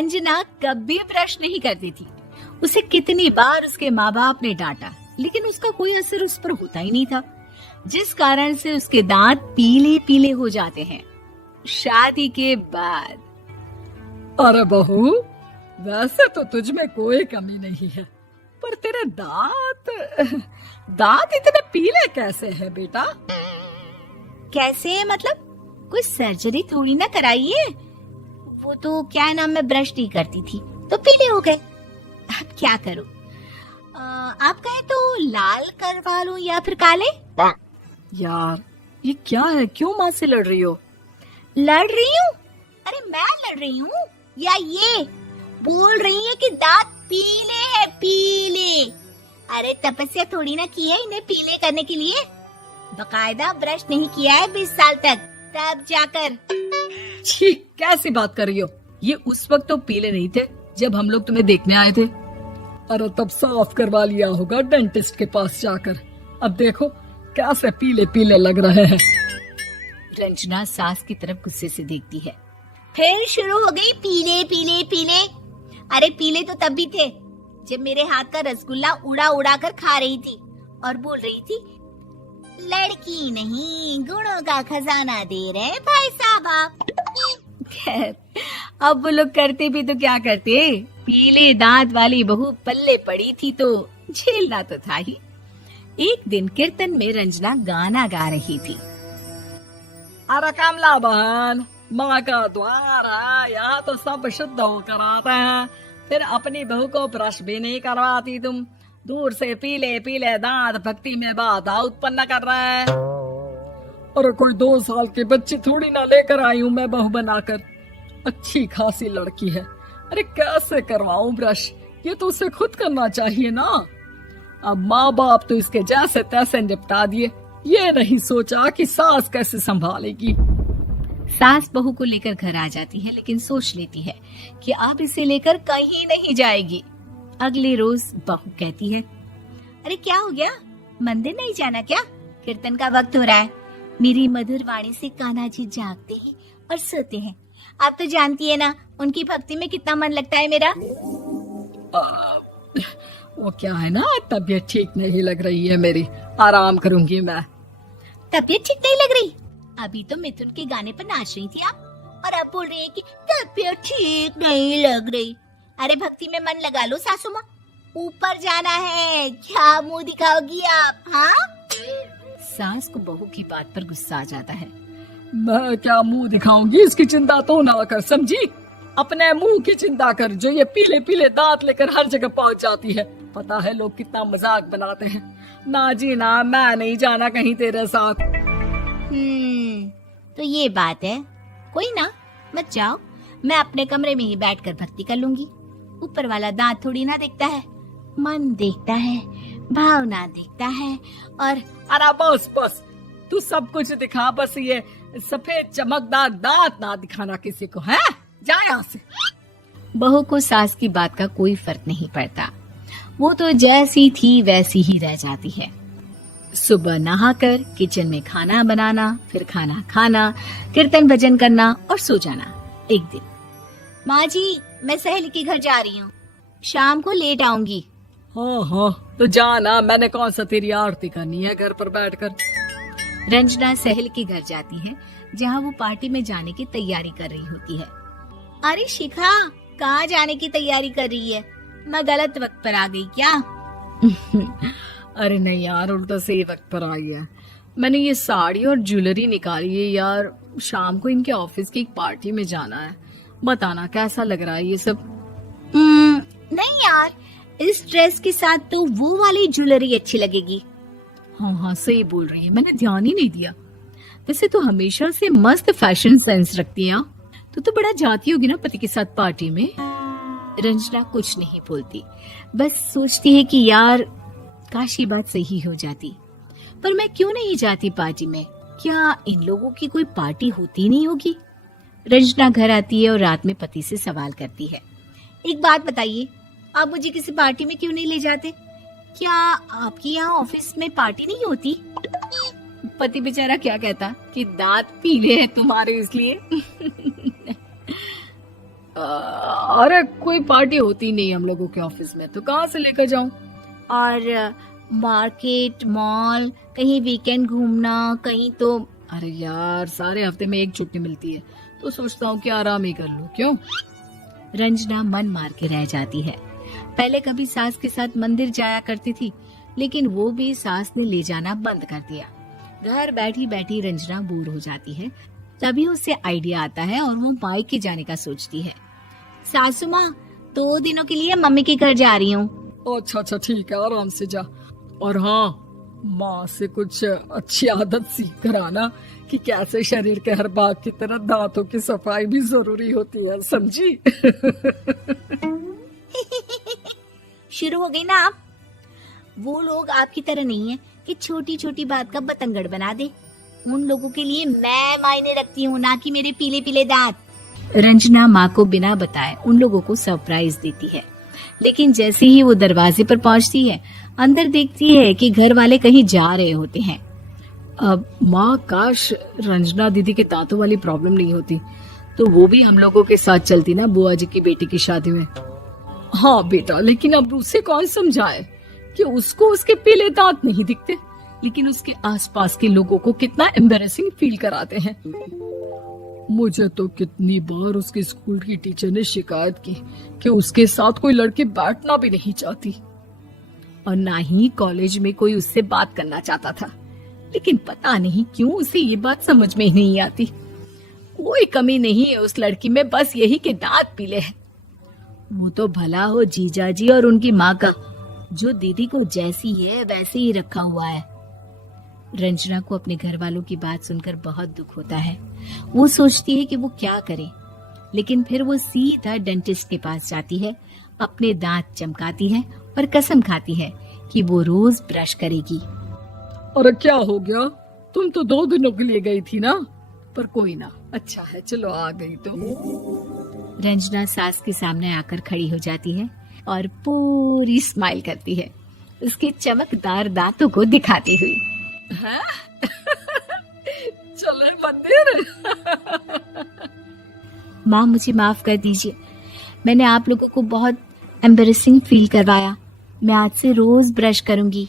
रंजना कभी ब्रश नहीं करती थी। उसे कितनी बार उसके माँ बाप ने डांटा, लेकिन उसका कोई असर उस पर होता ही नहीं था, जिस कारण से उसके दांत पीले पीले हो जाते हैं। शादी के बाद अरे बहू, वैसे तो तुझ में कोई कमी नहीं है, पर तेरे दांत इतने पीले कैसे हैं बेटा? कैसे मतलब? कोई सर्जरी थोड़ी ना कराई है। वो तो क्या नाम, मैं ब्रश नहीं करती थी तो पीले हो गए। अब क्या करूं? आप कहें तो लाल करवा लूं या फिर काले? यार ये क्या है, क्यों माँ से लड़ रही हो? लड़ रही हूँ? अरे मैं लड़ रही हूँ या ये बोल रही है कि दांत पीले हैं, पीले। अरे तपस्या थोड़ी ना की है इन्हें पीले करने के लिए। बकायदा ब्रश नहीं किया है 20 साल तक, तब जाकर। छी, कैसी बात कर रही हो? ये उस वक्त तो पीले नहीं थे जब हम लोग तुम्हें देखने आए थे। अरे तब साफ करवा लिया होगा डेंटिस्ट के पास जाकर। अब देखो कैसे पीले पीले लग रहे हैं। रंजना सास की तरफ गुस्से से देखती है। फिर शुरू हो गई पीले पीले पीले। अरे पीले तो तब भी थे जब मेरे हाथ का रसगुल्ला उड़ा उड़ा कर खा रही थी और बोल रही थी, लड़की नहीं गुणों का खजाना दे रहे भाई साहब आप। खैर, अब वो लोग करते भी तो क्या करते, पीले दांत वाली बहू पल्ले पड़ी थी तो झेलना तो था ही। एक दिन कीर्तन में रंजना गाना गा रही थी। अरे कमला बहन, माँ का द्वार है, यहाँ तो सब शुद्ध होकर आते हैं, फिर अपनी बहू को ब्रश भी नहीं करवाती तुम। दूर से पीले पीले दांत भक्ति में बाधा उत्पन्न कर रहे हैं। अरे कोई 2 साल के बच्चे थोड़ी ना लेकर आई हूँ मैं बहू बनाकर। अच्छी खासी लड़की है, अरे कैसे करवाऊं ब्रश? ये तो उसे खुद करना चाहिए ना। अब माँ बाप तो इसके जैसे तैसे निपटा दिए, ये नहीं सोचा कि सास कैसे संभालेगी। सास बहू को लेकर घर आ जाती है, लेकिन सोच लेती है कि अब इसे लेकर कहीं नहीं जाएगी। अगले रोज बहू कहती है, अरे क्या हो गया, मंदिर नहीं जाना क्या? कीर्तन का वक्त हो रहा है। मेरी मधुर वाणी से कान्हा जी जागते हैं और सोते हैं। आप तो जानती है ना उनकी भक्ति में कितना मन लगता है मेरा। वो क्या है ना, तबीयत ठीक नहीं लग रही है मेरी, आराम करूंगी मैं। तबीयत ठीक नहीं लग रही? अभी तो मिथुन के गाने पर नाच रही थी आप, और अब बोल रही है कि तबीयत ठीक नहीं लग रही। अरे भक्ति में मन लगा लो सासू माँ, ऊपर जाना है, क्या मुंह दिखाओगी आप? हाँ? सास को बहू की बात पर गुस्सा आ जाता है। मैं क्या मुंह दिखाऊंगी, इसकी चिंता तो ना कर, समझी? अपने मुंह की चिंता कर, जो ये पीले पीले दांत लेकर हर जगह पहुंच जाती है। पता है लोग कितना मजाक बनाते हैं। ना जी ना, मैं नहीं जाना कहीं तेरे साथ। तो ये बात है। कोई ना, मत जाओ, मैं अपने कमरे में ही बैठकर भक्ति कर लूंगी। ऊपर वाला दांत थोड़ी ना देखता है, मन देखता है, भावना देखता है। और अरे बस बस, तू सब कुछ दिखा, बस ये सफेद चमकदार दांत ना दिखाना किसी को, है? जा यहाँ से। बहू को सास की बात का कोई फर्क नहीं पड़ता, वो तो जैसी थी वैसी ही रह जाती है। सुबह नहाकर किचन में खाना बनाना, फिर खाना खाना, कीर्तन भजन करना और सो जाना। एक दिन, माँ जी मैं सहेली के घर जा रही हूँ, शाम को लेट आऊंगी। हाँ हाँ तो जाना, मैंने कौन सा तेरी आरती करनी है घर पर बैठकर। रंजना सहेली के घर जाती है, जहाँ वो पार्टी में जाने की तैयारी कर रही होती है। अरे शिखा, कहाँ जाने की तैयारी कर रही है? मैं गलत वक्त पर आ गई क्या? अरे नहीं यार, उल्टा सही वक्त पर आ गया। मैंने ये साड़ी और ज्वेलरी निकाली है यार, शाम को इनके ऑफिस की एक पार्टी में जाना है। बताना कैसा लग रहा है ये सब? नहीं यार, इस ड्रेस के साथ तो वो वाली ज्वेलरी अच्छी लगेगी। हाँ हाँ सही बोल रही है, मैंने ध्यान ही नहीं दिया। वैसे तो हमेशा से मस्त फैशन सेंस रखती है। तो बड़ा जाती होगी ना पति के साथ पार्टी में। रंजना कुछ नहीं बोलती, बस सोचती है कि यार काश ये बात सही हो जाती, पर मैं क्यों नहीं जाती पार्टी में? क्या इन लोगों की कोई पार्टी होती नहीं होगी? रंजना घर आती है और रात में पति से सवाल करती है, एक बात बताइए, आप मुझे किसी पार्टी में क्यों नहीं ले जाते? क्या आपकी यहाँ ऑफिस में पार्टी नहीं होती? पति बेचारा क्या कहता कि दांत पीले हैं तुम्हारे इसलिए। अरे कोई पार्टी होती नहीं हम लोगों के ऑफिस में, तो कहाँ से लेकर जाऊं? और मार्केट, मॉल, कहीं वीकेंड घूमना, कहीं तो। अरे यार, सारे हफ्ते में एक छुट्टी मिलती है, तो सोचता हूँ कि आराम ही कर लूं। क्यों? रंजना मन मार के रह जाती है। पहले कभी सास के साथ मंदिर जाया करती थी, लेकिन वो भी सास ने ले जाना बंद कर दिया। घर बैठी बैठी रंजना बोर हो जाती है। तभी उसे आइडिया आता है और वो मायके जाने का सोचती है। सासू माँ, 2 दिनों के लिए मम्मी के घर जा रही हूँ। अच्छा ठीक है, आराम से जा। और हाँ, माँ से कुछ अच्छी आदत सीख कर आना कि कैसे शरीर के हर भाग की तरह दांतों की सफाई भी जरूरी होती है, समझी? शुरू हो गई ना आप। वो लोग आपकी तरह नहीं है कि छोटी छोटी बात का बतंगड़ बना दे। उन लोगों के लिए मैं मायने रखती हूँ, ना कि मेरे पीले पीले दांत। रंजना माँ को बिना बताए उन लोगों को सरप्राइज देती है, लेकिन जैसे ही वो दरवाजे पर पहुंचती है, अंदर देखती है कि घर वाले कहीं जा रहे होते हैं। अब माँ, काश रंजना दीदी के दांतों वाली प्रॉब्लम नहीं होती, तो वो भी हम लोगों के साथ चलती ना बुआ जी की बेटी की शादी में। हाँ बेटा, लेकिन अब उसे कौन समझाए कि उसको उसके पीले दांत नहीं दिखते, लेकिन उसके आसपास के लोगों को कितना एम्बैरेसिंग फील कराते हैं। मुझे तो कितनी बार उसके स्कूल की टीचर ने शिकायत की कि उसके साथ कोई लड़की बैठना भी नहीं चाहती, और ना ही कॉलेज में कोई उससे बात करना चाहता था। लेकिन पता नहीं क्यों उसे ये बात समझ में ही नहीं आती। कोई कमी नहीं है उस लड़की में, बस यही कि दांत पीले हैं। वो तो भला हो जीजा जी और उनकी माँ का, जो दीदी को जैसी है वैसे ही रखा हुआ है। रंजना को अपने घर वालों की बात सुनकर बहुत दुख होता है। वो सोचती है कि वो क्या करे, लेकिन फिर वो सीधा डेंटिस्ट के पास जाती है, अपने दांत चमकाती है और कसम खाती है कि वो रोज ब्रश करेगी। अरे क्या हो गया? तुम तो 2 दिनों के लिए गई थी ना, पर कोई ना, अच्छा है, चलो आ गई तो। रंजना सास के सामने आकर खड़ी हो जाती है और पूरी स्माइल करती है, उसके चमकदार दांतों को दिखाती हुई। चले मंदिर। माँ, मुझे माफ कर दीजिए, मैंने आप लोगों को बहुत एम्बैरेसिंग फील करवाया। मैं आज से रोज ब्रश करूंगी।